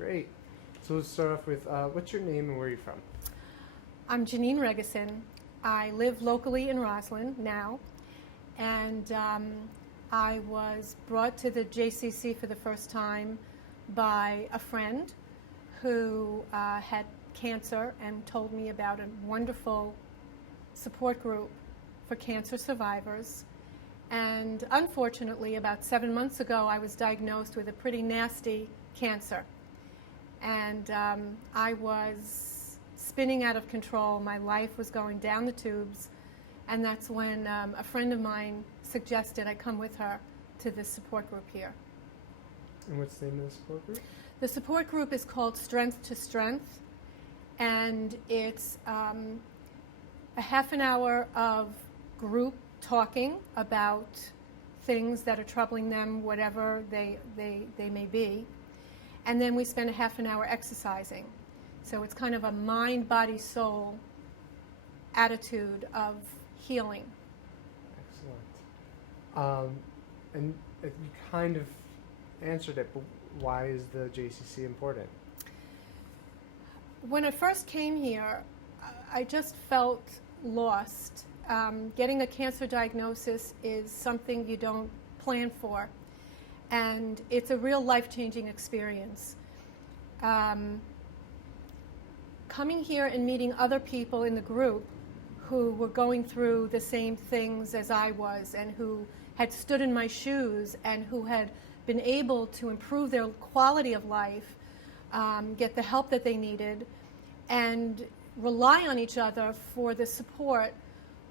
Great. So let's start off with what's your name and where are you from? I'm Jenine Regison. I live locally in Roslyn now, and I was brought to the JCC for the first time by a friend who had cancer and told me about a wonderful support group for cancer survivors. And unfortunately, about 7 months ago, I was diagnosed with a pretty nasty cancer. And I was spinning out of control. My life was going down the tubes. And that's when a friend of mine suggested I come with her to this support group here. And what's the name of the support group? The support group is called Strength to Strength. And it's a half an hour of group talking about things that are troubling them, whatever they may be. And then we spend a half an hour exercising. So it's kind of a mind, body, soul attitude of healing. Excellent. And you kind of answered it, but why is the JCC important? When I first came here, I just felt lost. Getting a cancer diagnosis is something you don't plan for, and it's a real life-changing experience. Coming here and meeting other people in the group who were going through the same things as I was and who had stood in my shoes and who had been able to improve their quality of life, get the help that they needed, and rely on each other for the support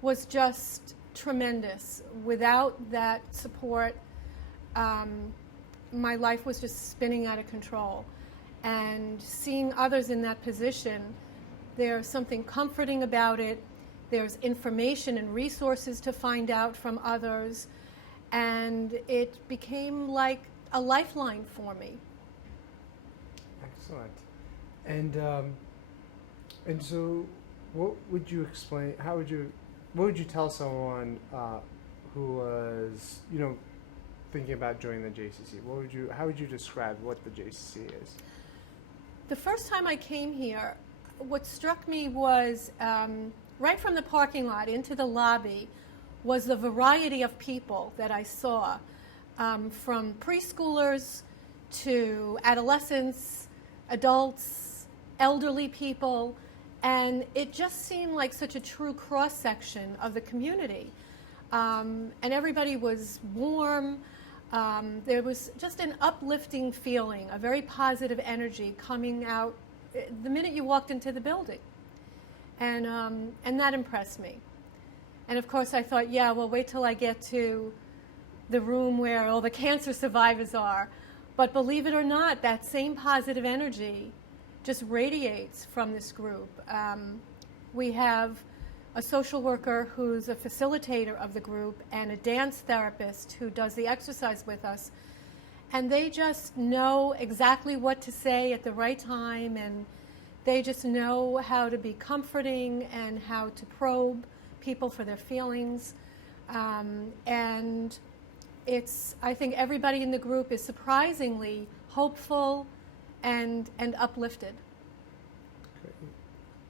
was just tremendous. Without that support, my life was just spinning out of control. And seeing others in that position, there's something comforting about it. There's information and resources to find out from others. And it became like a lifeline for me. Excellent. And so what would you explain, what would you tell someone who was, thinking about joining the JCC? How would you describe what the JCC is? The first time I came here, what struck me was right from the parking lot into the lobby was the variety of people that I saw, from preschoolers to adolescents, adults, elderly people. And it just seemed like such a true cross-section of the community. And everybody was warm. There was just an uplifting feeling, a very positive energy coming out the minute you walked into the building. And that impressed me. And of course I thought, yeah, well, wait till I get to the room where all the cancer survivors are. But believe it or not, that same positive energy just radiates from this group. We have a social worker who's a facilitator of the group and a dance therapist who does the exercise with us. And they just know exactly what to say at the right time, and they just know how to be comforting and how to probe people for their feelings. And I think everybody in the group is surprisingly hopeful and uplifted. Great.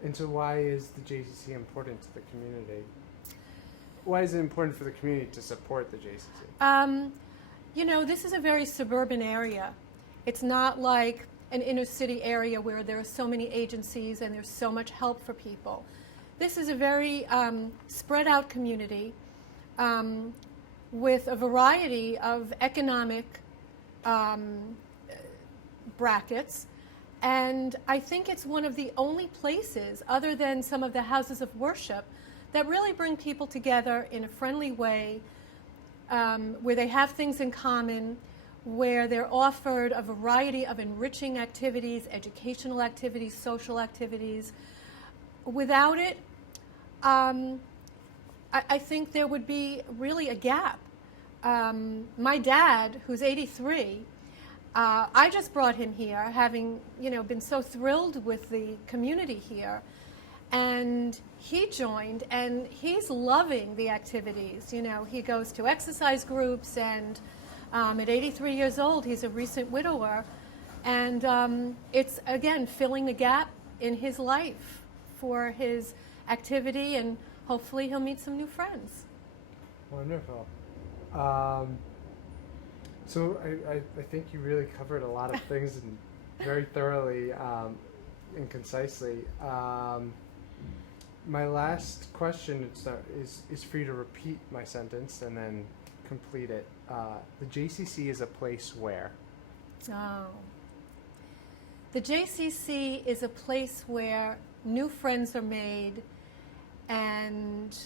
And so why is the JCC important to the community? Why is it important for the community to support the JCC? This is a very suburban area. It's not like an inner city area where there are so many agencies and there's so much help for people. This is a very spread out community with a variety of economic brackets, and I think it's one of the only places, other than some of the houses of worship, that really bring people together in a friendly way, where they have things in common, where they're offered a variety of enriching activities, educational activities, social activities. Without it, I think there would be really a gap. My dad, who's 83, I just brought him here, having been so thrilled with the community here, and he joined, and he's loving the activities. He goes to exercise groups, and at 83 years old, he's a recent widower, And it's, again, filling the gap in his life for his activity, and hopefully he'll meet some new friends. Wonderful. So I think you really covered a lot of things and very thoroughly and concisely. My last question is for you to repeat my sentence and then complete it. The JCC is a place where? Oh. The JCC is a place where new friends are made and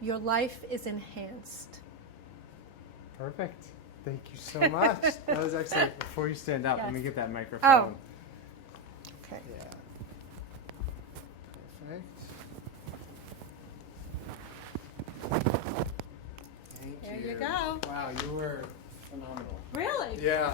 your life is enhanced. Perfect. Thank you so much. That was excellent. Before you stand up, let me Yes. get that microphone. Okay. Yeah. Perfect. Thank There you go. Wow, you were phenomenal. Really? Yeah.